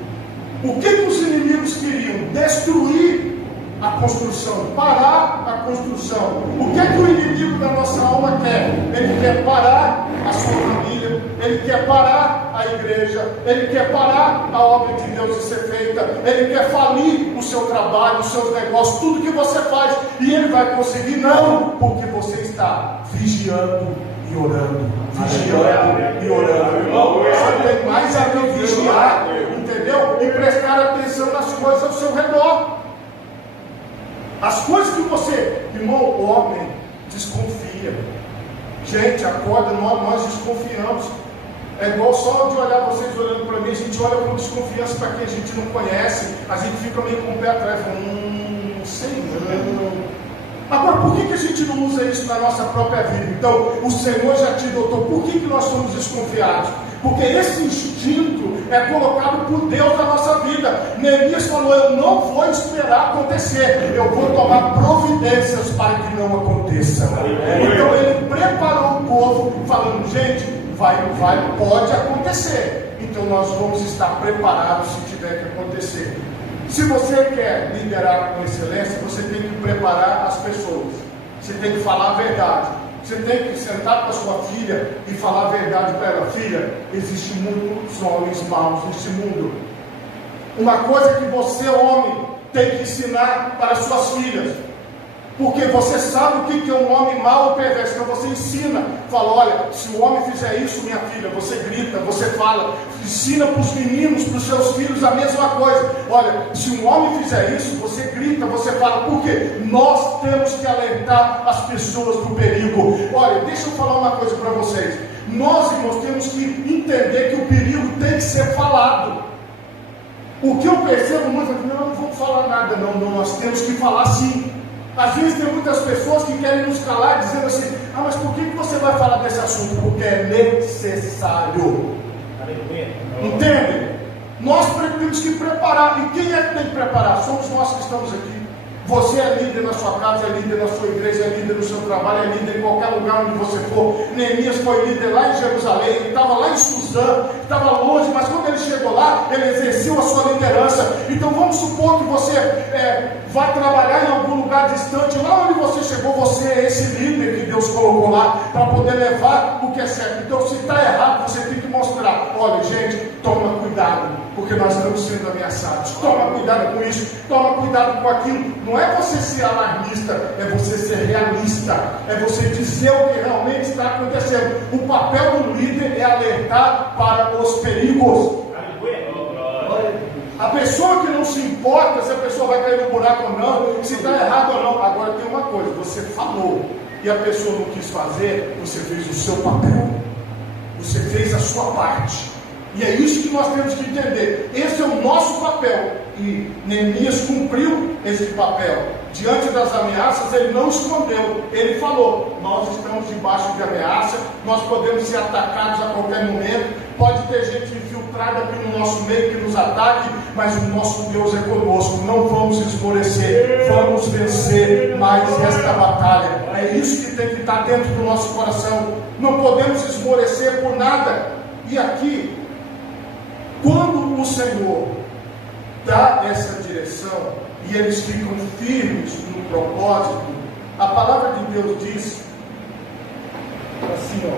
O que os inimigos queriam? Destruir a construção, parar a construção. O que o inimigo da nossa alma quer? Ele quer parar a sua família, ele quer parar a igreja, ele quer parar a obra de Deus de ser feita, ele quer falir o seu trabalho, os seus negócios, tudo que você faz, e ele vai conseguir? Não, porque você está vigiando e orando, vigiando e orando. Você tem mais a que vigiar, entendeu? E prestar atenção nas coisas ao seu redor. As coisas que você, irmão, o homem desconfia. Gente, acorda, nós desconfiamos. É igual só de olhar vocês olhando para mim, a gente olha com desconfiança para quem a gente não conhece, a gente fica meio com o pé atrás, não sei não. Agora, por que a gente não usa isso na nossa própria vida? Então, o Senhor já te dotou. Por que nós somos desconfiados? Porque esse instinto é colocado por Deus na nossa vida. Neemias falou, eu não vou esperar acontecer, eu vou tomar providências para que não aconteça. Então ele preparou o povo, falando, gente, pode acontecer. Então nós vamos estar preparados se tiver que acontecer. Se você quer liderar com excelência, você tem que preparar as pessoas. Você tem que falar a verdade. Você tem que sentar com a sua filha e falar a verdade para ela. Filha, existem muitos homens maus neste mundo. Uma coisa que você, homem, tem que ensinar para as suas filhas. Porque você sabe o que é um homem mau ou perverso. Então você ensina. Fala, olha, se o homem fizer isso, minha filha, você grita, você fala. Ensina para os meninos, para os seus filhos a mesma coisa. Olha, se um homem fizer isso, você grita, você fala. Por quê? Nós temos que alertar as pessoas do perigo. Olha, deixa eu falar uma coisa para vocês. Nós, irmãos, temos que entender que o perigo tem que ser falado. O que eu percebo muito é que não vamos falar nada. Não, nós temos que falar sim. Às vezes tem muitas pessoas que querem nos calar, dizendo assim, mas por que você vai falar desse assunto? Porque é necessário. Entende? Nós temos que preparar. E quem é que tem que preparar? Somos nós que estamos aqui. Você é líder na sua casa, é líder na sua igreja, é líder no seu trabalho, é líder em qualquer lugar onde você for. Neemias foi líder lá em Jerusalém, ele estava lá em Suzã, estava longe, mas quando ele chegou lá, ele exerceu a sua liderança. Então vamos supor que você vai trabalhar em algum lugar distante, lá onde você chegou, você é esse líder que Deus colocou lá, para poder levar o que é certo. Então se está errado, você tem que mostrar, olha gente, toma cuidado, porque nós estamos sendo ameaçados, toma cuidado com isso, toma cuidado com aquilo. Não é você ser alarmista, é você ser realista, é você dizer o que realmente está acontecendo. O papel do líder é alertar para os perigos. A pessoa que não se importa se a pessoa vai cair no buraco ou não, se está errado ou não. Agora tem uma coisa, você falou e a pessoa não quis fazer, você fez o seu papel, você fez a sua parte. E é isso que nós temos que entender. Esse é o nosso papel. E Neemias cumpriu esse papel. Diante das ameaças, ele não escondeu. Ele falou: nós estamos debaixo de ameaça, nós podemos ser atacados a qualquer momento. Pode ter gente infiltrada aqui no nosso meio que nos ataque, mas o nosso Deus é conosco. Não vamos esmorecer, vamos vencer mais esta batalha. É isso que tem que estar dentro do nosso coração. Não podemos esmorecer por nada. E aqui, quando o Senhor dá essa direção e eles ficam firmes no propósito, a palavra de Deus diz assim,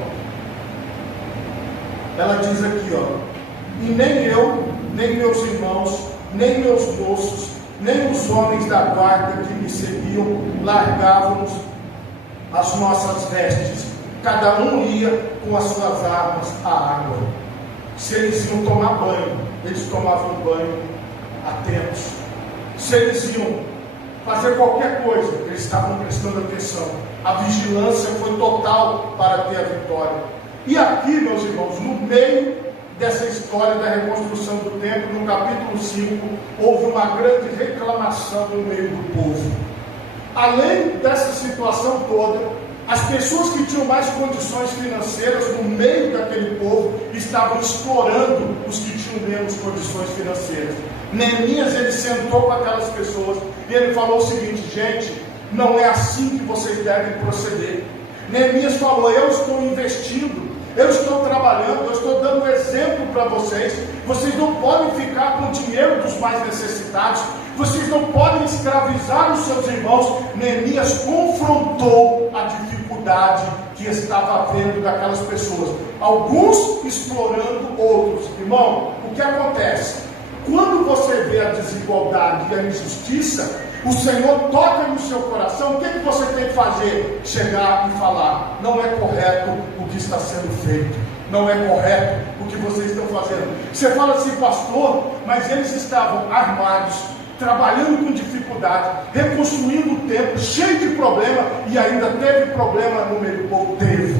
ela diz aqui, e nem eu, nem meus irmãos, nem meus moços, nem os homens da guarda que me seguiam, largávamos as nossas vestes, cada um ia com as suas armas à água. Se eles iam tomar banho, eles tomavam banho atentos. Se eles iam fazer qualquer coisa, eles estavam prestando atenção. A vigilância foi total para ter a vitória. E aqui, meus irmãos, no meio dessa história da reconstrução do templo, no capítulo 5, houve uma grande reclamação no meio do povo. Além dessa situação toda, as pessoas que tinham mais condições financeiras no meio daquele povo estavam explorando os que tinham menos condições financeiras. Neemias, ele sentou com aquelas pessoas e ele falou o seguinte: gente, não é assim que vocês devem proceder. Neemias falou: eu estou investindo, eu estou trabalhando, eu estou dando exemplo para vocês. Vocês não podem ficar com o dinheiro dos mais necessitados, vocês não podem escravizar os seus irmãos. Neemias confrontou a dificuldade que estava havendo daquelas pessoas, alguns explorando outros. Irmão, o que acontece? Quando você vê a desigualdade e a injustiça, o Senhor toca no seu coração. O que você tem que fazer? Chegar e falar: não é correto o que está sendo feito, não é correto o que vocês estão fazendo. Você fala assim: pastor, mas eles estavam armados, trabalhando com dificuldade, reconstruindo o templo, cheio de problema, e ainda teve problema no meio do povo. Teve.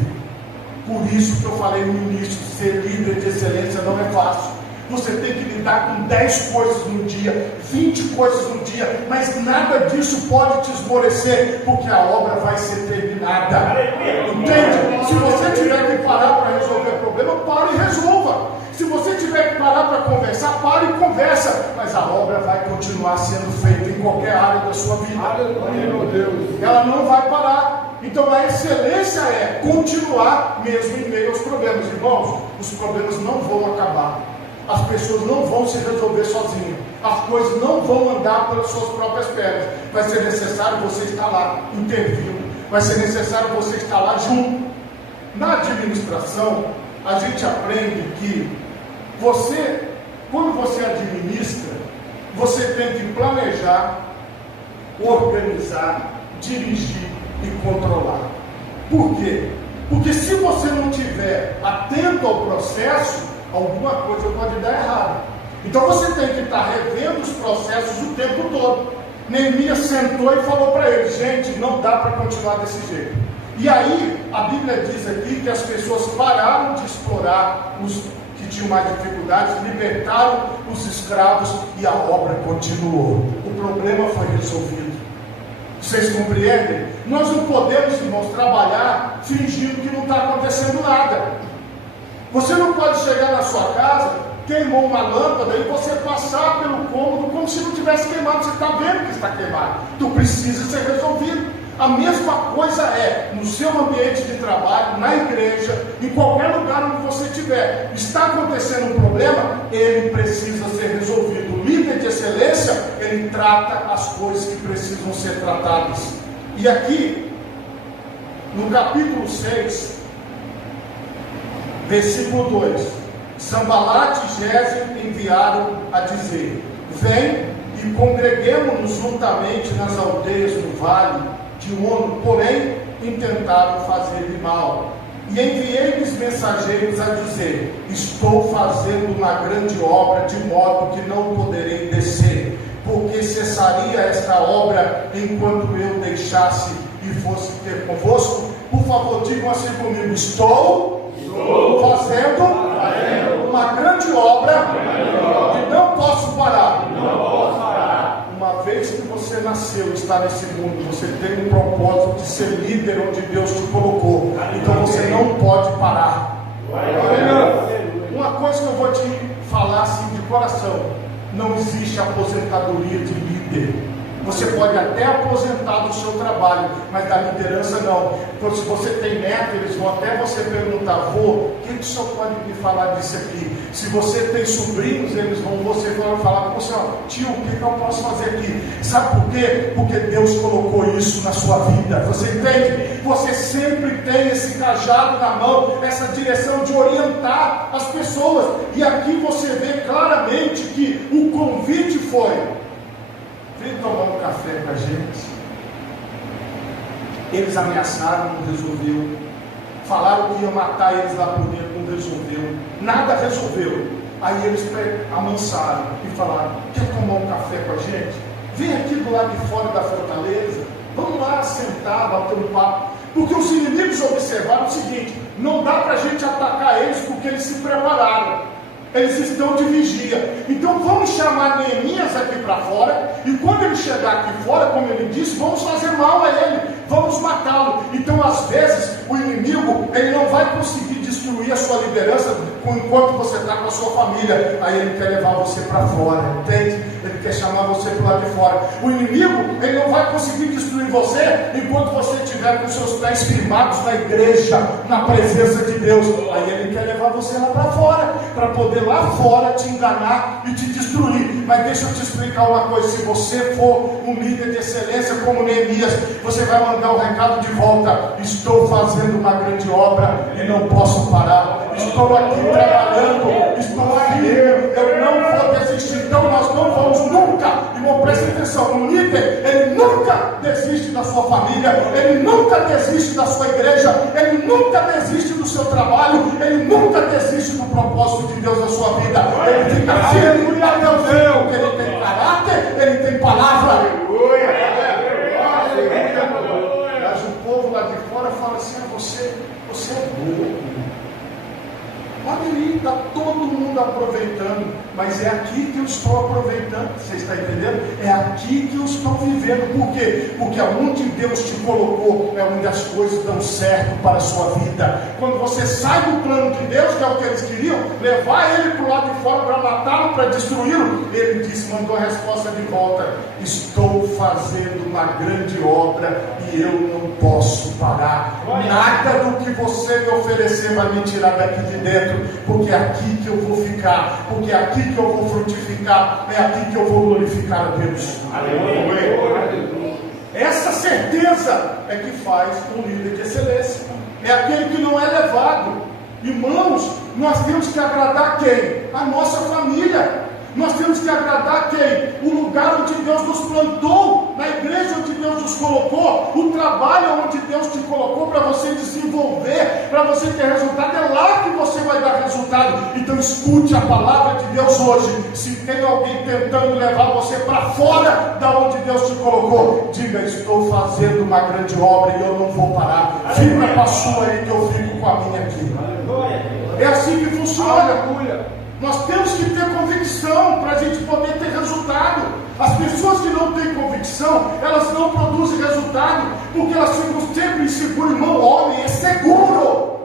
Por isso que eu falei no início, ser líder de excelência não é fácil. Você tem que lidar com 10 coisas no dia, 20 coisas no dia, mas nada disso pode te esmorecer, porque a obra vai ser terminada. Entende? Se você tiver que parar para resolver problema, pare e resolva. Se você tiver que parar para conversar, pare e conversa, mas a obra vai continuar sendo feita em qualquer área da sua vida. Aleluia, meu Deus. Ela não vai parar. Então a excelência é continuar mesmo em meio aos problemas. Irmãos, os problemas não vão acabar. As pessoas não vão se resolver sozinhas. As coisas não vão andar pelas suas próprias pernas. Vai ser necessário você estar lá intervindo. Vai ser necessário você estar lá junto. Na administração, a gente aprende que você, quando você administra, você tem que planejar, organizar, dirigir e controlar. Por quê? Porque se você não estiver atento ao processo, alguma coisa pode dar errado. Então você tem que estar revendo os processos o tempo todo. Neemias sentou e falou para eles: gente, não dá para continuar desse jeito. E aí a Bíblia diz aqui que as pessoas pararam de explorar os que tinham mais dificuldades, libertaram os escravos e a obra continuou. O problema foi resolvido. Vocês compreendem? Nós não podemos, irmãos, trabalhar fingindo que não está acontecendo nada. Você não pode chegar na sua casa, queimou uma lâmpada e você passar pelo cômodo como se não tivesse queimado. Você está vendo que está queimado. Então precisa ser resolvido. A mesma coisa é no seu ambiente de trabalho, na igreja, em qualquer lugar onde você estiver. Está acontecendo um problema, ele precisa ser resolvido. O líder de excelência, ele trata as coisas que precisam ser tratadas. E aqui, no capítulo 6, versículo 2, Sanbalate e Gésem enviaram a dizer: vem e congreguemo-nos juntamente nas aldeias do vale de Ono, porém intentaram fazer-lhe mal. E enviei-lhes mensageiros a dizer: estou fazendo uma grande obra, de modo que não poderei descer, porque cessaria esta obra enquanto eu deixasse e fosse ter convosco. Por favor, digam assim comigo: estou fazendo uma grande obra e não posso parar. Uma vez que você nasceu e está nesse mundo, você tem um propósito de ser líder onde Deus te colocou. Então você não pode parar. Uma coisa que eu vou te falar assim de coração: não existe aposentadoria de líder. Você pode até aposentar do seu trabalho, mas da liderança não. Então, se você tem neto, eles vão até você perguntar: vô, o que o senhor pode me falar disso aqui? Se você tem sobrinhos, eles vão falar com você: tio, o que eu posso fazer aqui? Sabe por quê? Porque Deus colocou isso na sua vida. Você entende? Você sempre tem esse cajado na mão, essa direção de orientar as pessoas. E aqui você vê claramente que o convite foi: vem tomar um café com a gente. Eles ameaçaram, não resolveu. Falaram que iam matar eles lá por dentro, não resolveu. Nada resolveu. Aí eles amansaram e falaram: quer tomar um café com a gente? Vem aqui do lado de fora da fortaleza. Vamos lá sentar, bater um papo. Porque os inimigos observaram o seguinte: não dá para a gente atacar eles porque eles se prepararam. Eles estão de vigia. Então vamos chamar Neemias aqui para fora, e quando ele chegar aqui fora, como ele disse, vamos fazer mal a ele, vamos matá-lo. Então às vezes o inimigo, ele não vai conseguir destruir a sua liderança enquanto você está com a sua família. Aí ele quer levar você para fora, entende? Ele quer chamar você para o lado de fora. O inimigo, ele não vai conseguir destruir você enquanto você estiver com seus pés firmados na igreja, na presença de Deus. Aí ele quer levar você lá para fora, para poder lá fora te enganar e te destruir. Mas deixa eu te explicar uma coisa: se você for um líder de excelência como Neemias, você vai mandar o recado de volta: estou fazendo uma grande obra e não posso parar. Estou aqui trabalhando, estou aqui, eu não vou desistir. Então nós não vamos nunca, irmão, preste atenção: um líder, ele nunca desiste da sua família, ele nunca desiste da sua igreja, ele nunca desiste do seu trabalho, ele nunca desiste do propósito de Deus na sua vida. Ele fica firme até o fim, porque ele tem caráter, ele tem palavra. Mas o povo lá de fora fala assim: você é louco. Olha ali, está todo mundo aproveitando, mas é aqui que eu estou aproveitando. Você está entendendo? É aqui que eu estou vivendo. Por quê? Porque aonde Deus te colocou é onde as coisas dão certo para a sua vida. Quando você sai do plano de Deus, que é o que eles queriam, levar ele para o lado de fora para matá-lo, para destruí-lo, ele disse, mandou a resposta de volta: estou fazendo uma grande obra e eu não posso parar. Nada do que você me oferecer vai me tirar daqui de dentro, porque é aqui que eu vou ficar, porque é aqui que eu vou frutificar, é aqui que eu vou glorificar a Deus. Aleluia. Essa certeza é que faz um líder de excelência. É aquele que não é levado. Irmãos, nós temos que agradar quem? A nossa família. Nós temos que agradar quem? O lugar onde Deus nos plantou, na igreja onde Deus nos colocou, o trabalho onde Deus te colocou para você desenvolver, para você ter resultado. É lá que você vai dar resultado. Então escute a palavra de Deus hoje. Se tem alguém tentando levar você para fora da onde Deus te colocou, diga: estou fazendo uma grande obra e eu não vou parar. Fica com a sua aí que eu fico com a minha aqui. É assim que funciona. Nós temos que ter convicção para a gente poder ter resultado. As pessoas que não têm convicção, elas não produzem resultado, porque elas ficam sempre inseguras. Irmão, homem é seguro.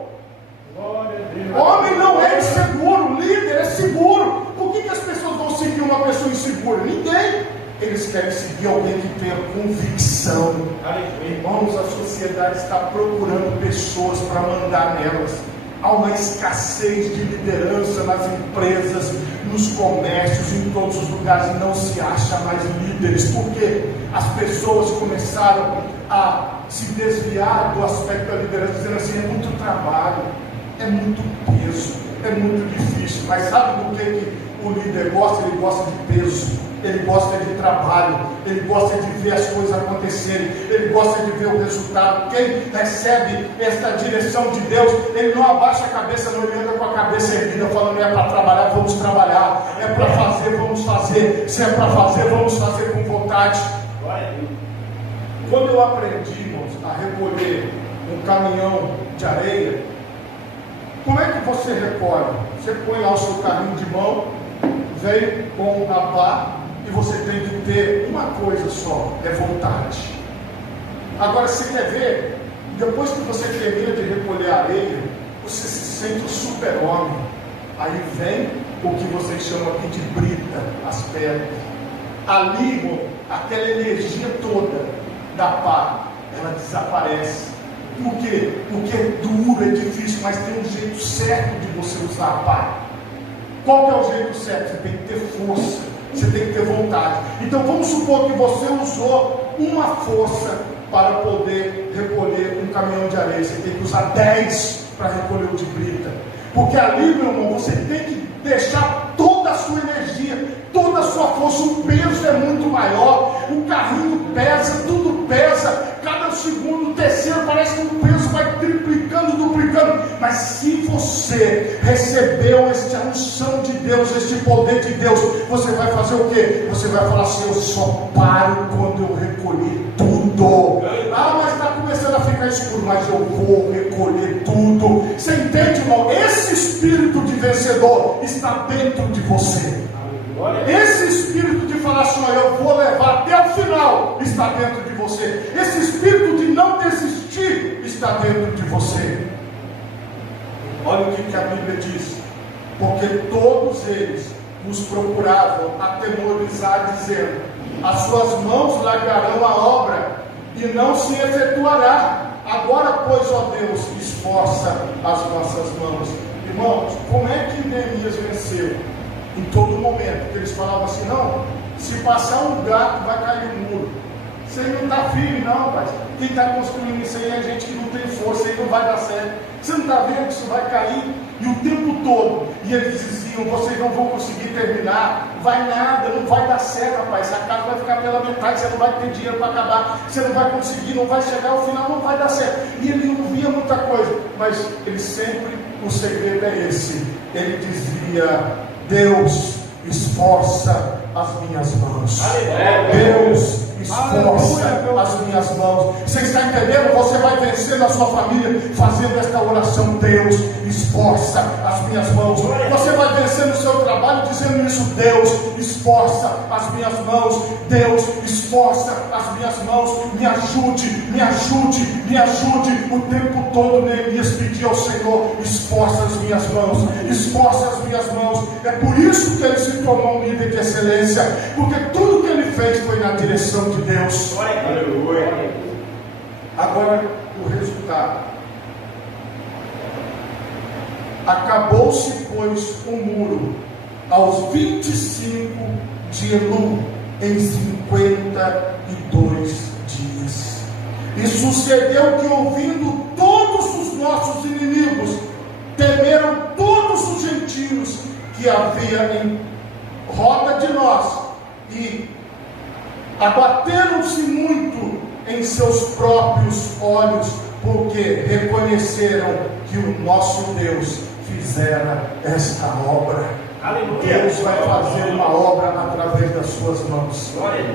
Homem não é inseguro, líder é seguro. Por que as pessoas vão seguir uma pessoa insegura? Ninguém. Eles querem seguir alguém que tenha convicção. Irmãos, a sociedade está procurando pessoas para mandar nelas. Há uma escassez de liderança nas empresas, nos comércios, em todos os lugares. Não se acha mais líderes, porque as pessoas começaram a se desviar do aspecto da liderança, dizendo assim: é muito trabalho, é muito peso, é muito difícil. Mas sabe do que o líder gosta? Ele gosta de peso, ele gosta de trabalho, ele gosta de ver as coisas acontecerem, ele gosta de ver o resultado. Quem recebe esta direção de Deus, ele não abaixa a cabeça, não, ele anda com a cabeça erguida, falando: é para trabalhar, vamos trabalhar, é para fazer, vamos fazer, se é para fazer, vamos fazer com vontade. Quando eu aprendi, irmãos, a recolher um caminhão de areia, como é que você recolhe? Você põe lá o seu carrinho de mão, vem com a pá, e você tem que ter uma coisa só: é vontade. Agora, você quer ver, depois que você termina de recolher a areia, você se sente um super-homem. Aí vem o que vocês chamam aqui de brita, as pedras. Ali, irmão, aquela energia toda da pá, ela desaparece. Por quê? Porque é duro, é difícil, mas tem um jeito certo de você usar a pá. Qual que é o jeito certo? Você tem que ter força, você tem que ter vontade. Então vamos supor que você usou uma força para poder recolher um caminhão de areia. Você tem que usar 10 para recolher o de brita. Porque ali, meu irmão, você tem que deixar toda a sua energia, toda a sua força. O peso é muito maior, o carrinho pesa, tudo pesa. Cada segundo, terceiro, parece que o peso vai triplicando, duplicando. Mas se você recebeu esta unção de Deus, este poder de Deus, você vai fazer o quê? Você vai falar assim: eu só paro quando eu recolher tudo. Ah, mas está começando a ficar escuro, mas eu vou recolher tudo. Você entende, irmão? Esse espírito de vencedor está dentro de você. Esse espírito de falar assim: eu vou levar até o final, está dentro de você. Esse espírito de não desistir está dentro de você. Olha o que a Bíblia diz: porque todos eles nos procuravam atemorizar, dizendo: as suas mãos largarão a obra e não se efetuará. Agora, pois, ó Deus, esforça as nossas mãos. Irmãos, como é que Neemias venceu? Em todo momento, eles falavam assim: não, se passar um gato vai cair o muro. Isso aí não está firme, não, pai. Quem está construindo isso aí é gente que não tem força, aí não vai dar certo. Você não está vendo que isso vai cair? E o tempo todo, e eles diziam: vocês não vão conseguir terminar, vai nada, não vai dar certo, rapaz. Essa casa vai ficar pela metade, você não vai ter dinheiro para acabar, você não vai conseguir, não vai chegar ao final, não vai dar certo. E ele ouvia muita coisa, mas ele sempre, o segredo é esse: ele dizia: Deus, esforça as minhas mãos. Deus, esforça as minhas mãos. Você está entendendo? Você vai vencer na sua família fazendo esta oração: Deus, esforça as minhas mãos. Você vai vencer no seu trabalho dizendo isso: Deus, esforça as minhas mãos. Deus, esforça as minhas mãos. Me ajude, me ajude, me ajude. O tempo todo Neemias pedia ao Senhor: esforça as minhas mãos, esforça as minhas mãos. É por isso que ele se tornou um líder de excelência, porque tudo que ele fez foi na direção de Deus. Agora o resultado: acabou-se, pois, o muro aos 25 de Elul, em 52 dias. E sucedeu que, ouvindo todos os nossos inimigos, temeram todos os gentios que havia em roda de nós, e abateram-se muito em seus próprios olhos, porque reconheceram que o nosso Deus fizera esta obra. Deus vai fazer uma obra através das suas mãos.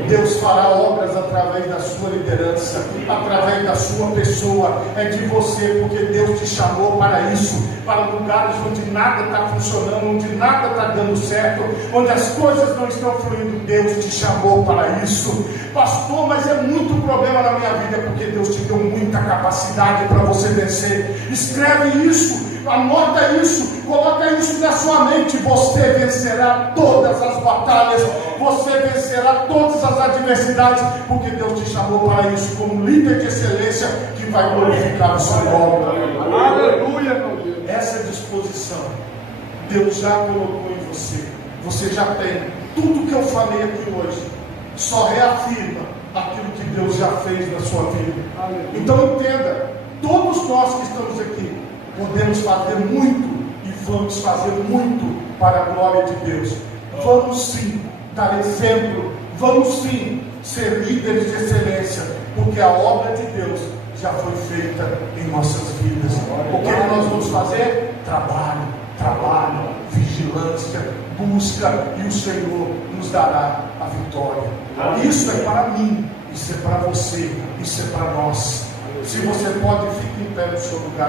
Deus fará obras através da sua liderança, através da sua pessoa. É de você, porque Deus te chamou para isso, para lugares onde nada está funcionando, onde nada está dando certo, onde as coisas não estão fluindo. Deus te chamou para isso. pastor, mas é muito problema na minha vida. É porque Deus te deu muita capacidade para você vencer. Escreve isso, anota isso, coloca isso na sua mente. Você vencerá todas as batalhas, você vencerá todas as adversidades, porque Deus te chamou para isso, como líder de excelência que vai glorificar o seu nome. Aleluia, meu Deus. Essa disposição Deus já colocou em você. Você já tem. Tudo que eu falei aqui hoje só reafirma aquilo que Deus já fez na sua vida. Então entenda, todos nós que estamos aqui podemos fazer muito e vamos fazer muito para a glória de Deus. Vamos sim dar exemplo, vamos sim ser líderes de excelência, porque a obra de Deus já foi feita em nossas vidas. O que nós vamos fazer? Trabalho, vigilância, busca, e o Senhor nos dará a vitória. Isso é para mim, isso é para você, isso é para nós. Se você pode, fique em pé no seu lugar.